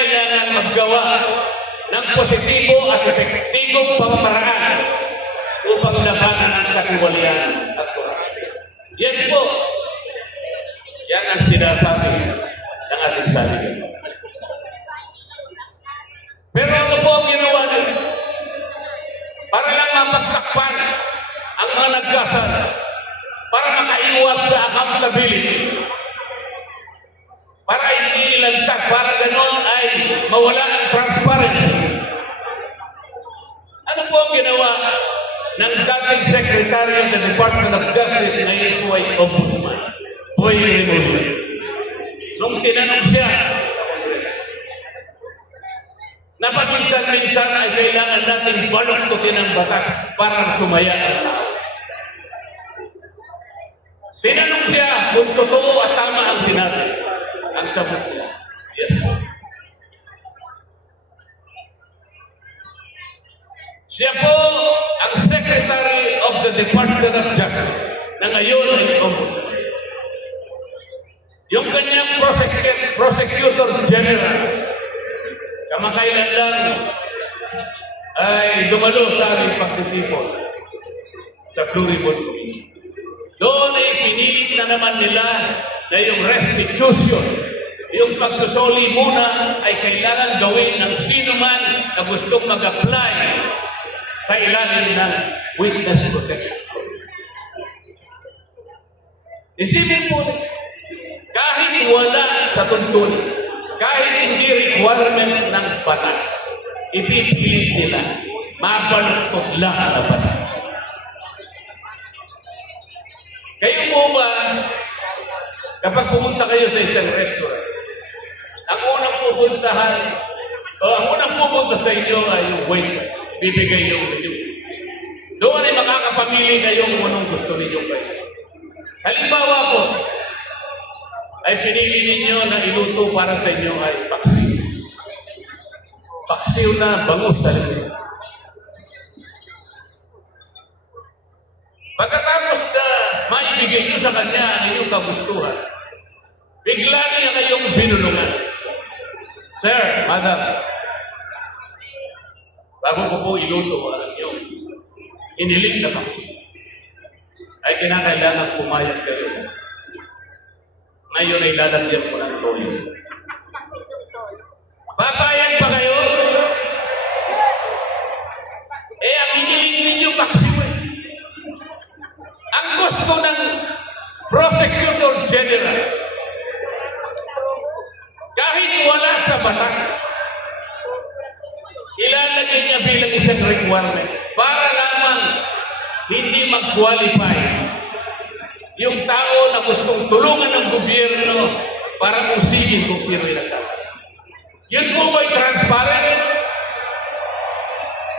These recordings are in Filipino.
kinakailangan maggawa ng positibo at epektibong pamamaraan upang labanan ang katiwalian at korupsyon. Yan po. Yan ang sinasabi ng ating saligan. Pero ano po ang ginawa nila? Para lang mapagtakpan ang mga nagkasala, para makaiwas sa accountability, para hindi ilagtak, para ganon ay mawala ang transparency. Ano po ang ginawa ng dating Secretary of the Department of Justice, ngayon po ay Ombudsman, Boy Remulla? Nung tinanong siya, na paminsan-minsan ay kailangan natin baluktutin ang batas para sumaya ang tao. Tinanong siya kung totoo at tama ang sinabi. Ang sagot niya, yes. Siya po ang Secretary of the Department of Justice na ngayon ay Ombudsman. Yung kanyang Prosecutor General, kamakailan lang ay dumalo sa aming pagtitipon sa Blue Ribbon Committee. Doon ay pinilit na naman nila na yung restitution, yung pagsusoli muna ay kailangan gawin ng sino man na gustong mag-apply sa ilalim ng witness protection. Isipin po, kahit wala sa tuntunin, kahit hindi requirement ng batas, ipipilit nila, mabaluktot lang ang batas. Kayo po ba, kapag pumunta kayo sa isang restaurant, ang unang pupuntahan, o ang unang pupunta sa inyo ay yung waiter, bibigay yung menu. Doon ay makakapamili kayo kung anong gusto ninyo kayo. Halimbawa po, ay pinili ninyo na iluto para sa inyo ay paksiw. Paksiw na bangus talaga. Pagkatapos na maibigay nyo sa kanya ang inyong kagustuhan, bigla niya kayong binulungan. Sir, Madam, bago ko po iluto ang inyong iniling na paksiw, ay kinakailangan pumayag kayo. Ngayon ay lalagyan ko ng toyo. Papayag pa kayo? Eh, ang iniling ninyo paksiw eh. Ang gusto ng Prosecutor General, kahit wala sa batas, ilalagay niya bilang isang requirement para lamang hindi mag-qualify yung tao na gustong tulungan ng gobyerno para musigin kung sino yung nagkasala. Yun po ba'y transparent?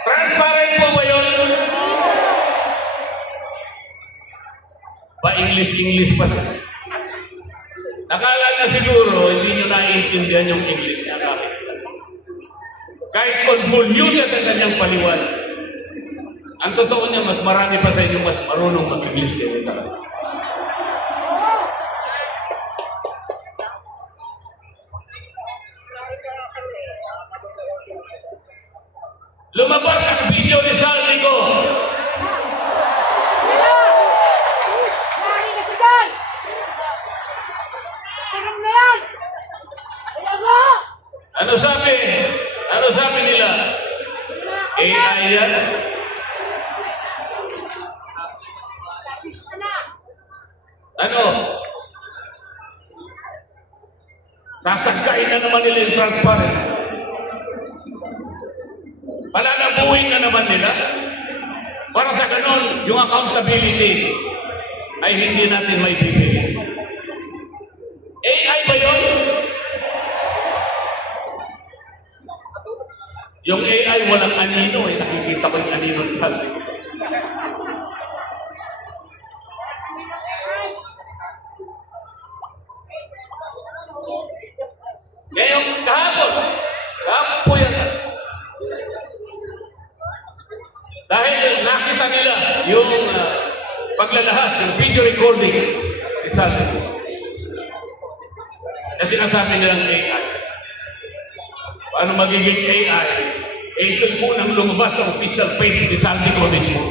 Transparent po ba yun? Pa-English pa na. Nakala na siguro, hindi nyo naiintindihan yung English niya. Bakit? Kahit convoluted ang kanyang paliwanag. Ang totoo niya, mas marami pa sa inyo mas marunong mag-English kayo sa kanya. Lumabas ang video ni Saldi ko. Ano sabi? Ano sabi nila? AI yan? Ano? Sasagkain na naman nila yung transparency. Palalabuhin na naman nila. Para sa ganon, yung accountability ay hindi natin may bibigyan. AI ba yun? Yung AI walang anino eh. Nakikita ko yung anino ni Saldi. Ngayong kahapon po yan. Dahil nakita nila yung paglalahad, yung video recording ni Saldi. Na sinasabi nilang AI. paano magiging AI, ito'y unang lumabas sa official page ni Saldico mismo.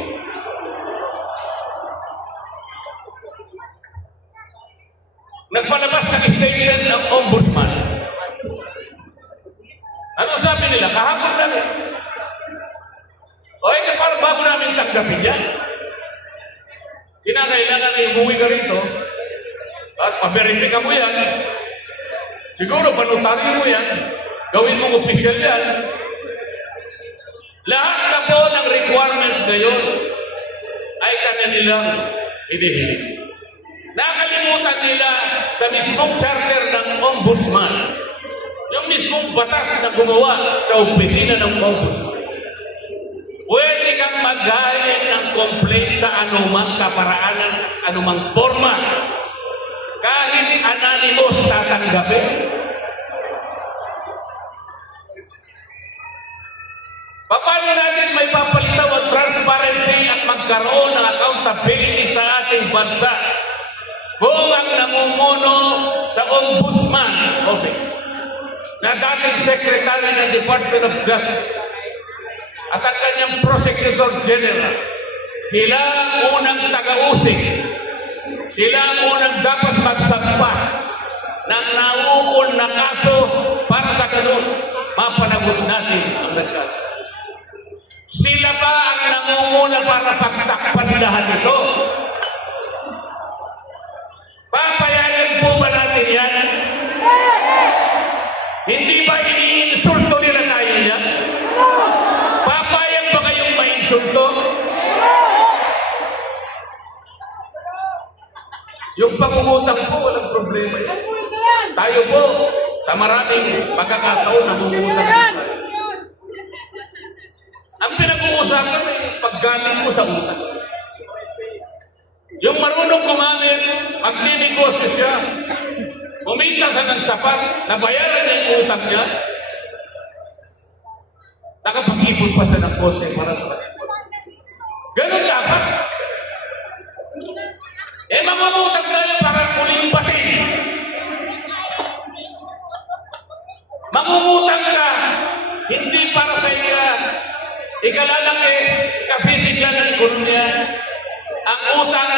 Nagpalabas ng statement ng Ombudsman. Ano sabi nila? Kahapon lang. O ito parang bago namin tanggapin yan. Kinakailangan na umuwi ka rito at paberipika mo yan. Siguro panutaryo mo yan. Gawin mong official yan. Lahat na po ng requirements ngayon ay kanilang hinihiling. Nakalimutan nila sa mismong charter ng Ombudsman, yung mismong batas na gumawa sa opisina ng Ombudsman. Pwede kang mag-file ng complaint sa anumang kaparaanan, anumang forma, kahit anonymous tatanggapin. Paano natin may papalitaw ang transparency at magkaroon ng accountability sa ating bansa kung ang namumuno sa Ombudsman Office na dating Secretary ng Department of Justice at ang kanyang Prosecutor General, sila ang unang taga-usig, sila ang unang dapat magsampa ng nauukol na kaso para sa ganun mapanagot natin ang nagkaso. Sila ba ang nangunguna para pagtakpan lahat ito? Papayagan po ba natin yan? Hindi ba iniinsulto nila tayo yan? Papayag ba kayong mainsulto? Yung pangungutang po, walang problema yan. Tayo po, sa maraming pagkakataon na mangungutang. Ang pinag-uusapan ay paggamit mo sa utang. Yung marunong gumamit, magninegosyo siya, kumita siya ng sapat, nabayaran niya yung utang niya, nakapag-ipon pa siya ng konti para sa kanya. Ganun dapat. Mangungutang tayo para kuling batin. Mangungutang ka, hindi para sa ikalalaki, kasisigla ng ekonomiya. Ang utang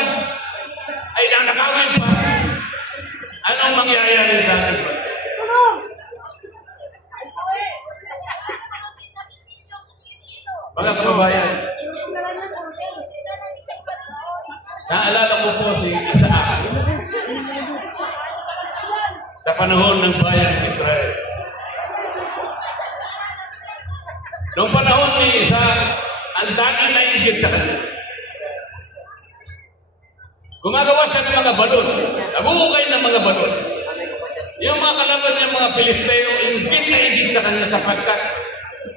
ay nanakawin pa. Anong mangyayari sa ating bansa? Mga kababayan, naalala ko po si Isaac sa panahon ng bayan ng Israel. Noong panahon ni Isaac, ang daming nainggit sa kanya. Gumagawa siya ng mga balon. Nag-uukay ng mga balon. Yung mga kalaban niya, mga Pilisteo, inggit na inggit sa kanya sapagkat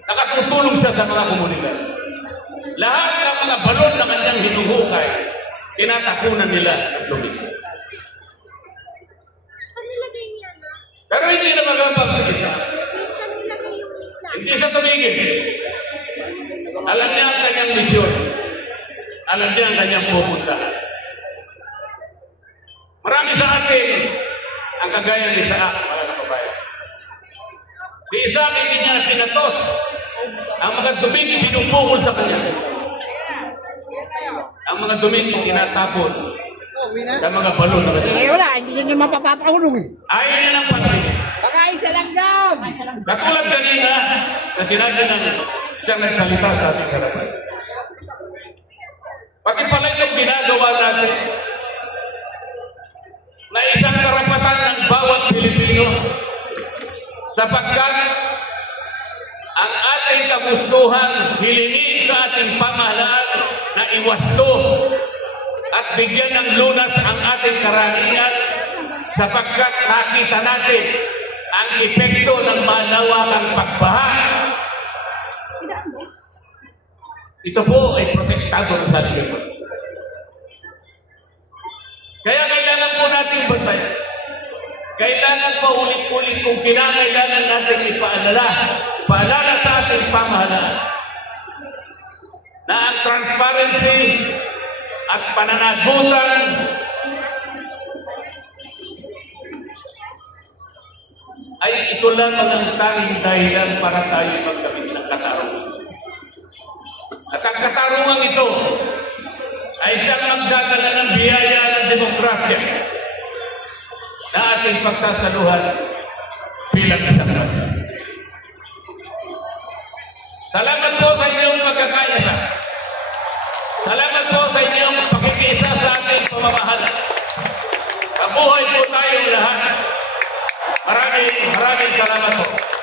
nakatutulong siya sa mga komunidad. Lahat ng mga balon na kanyang hinuhukay, tinatapunan nila at lumit. Pero hindi na magambang sa isa. Hindi siya tumigil. Alam niya ang kanyang misyon. Alam niya ang kanyang pupuntahan. Marami sa atin ang kagaya ni Isaac, mga kababayan. Si Isaac hindi niya pinatos ang mga duming pinupungol sa kanya. Ang mga duming tinatapon sa mga balon na kanya. Wala, hindi niya mapapapahulong. Ayaw niya ng patay. Baka isa lang daw. Katulad kanina na sinabi ng siyang nagsalita sa ating harapan. Pati pala itong ginagawa natin na isang karapatan ng bawat Pilipino sapagkat ang ating kagustuhan hilingin sa ating pamahalaan na iwasto at bigyan ng lunas ang ating karaniwan sapagkat nakita natin ang epekto ng malawakang pagbaha. Ito po ay protektado ng ating. Kaya kailangan po natin bantayan. Kailangan pa ulit-ulit kung kinakailangan natin ipaalala sa ating pamahalaan na ang transparency at pananagutan ay ito lamang ang tanging dahilan para tayo magkamit ng katarungan. At ang katarungan ito ay siyang magdadala ng biyaya ng demokrasya na ating pagsasaluhan bilang isang bansa. Salamat po sa inyong pagkakaisa. Salamat po sa inyong pakikiisa sa ating pamamahala. Mabuhay po tayong lahat. Maraming salamat po.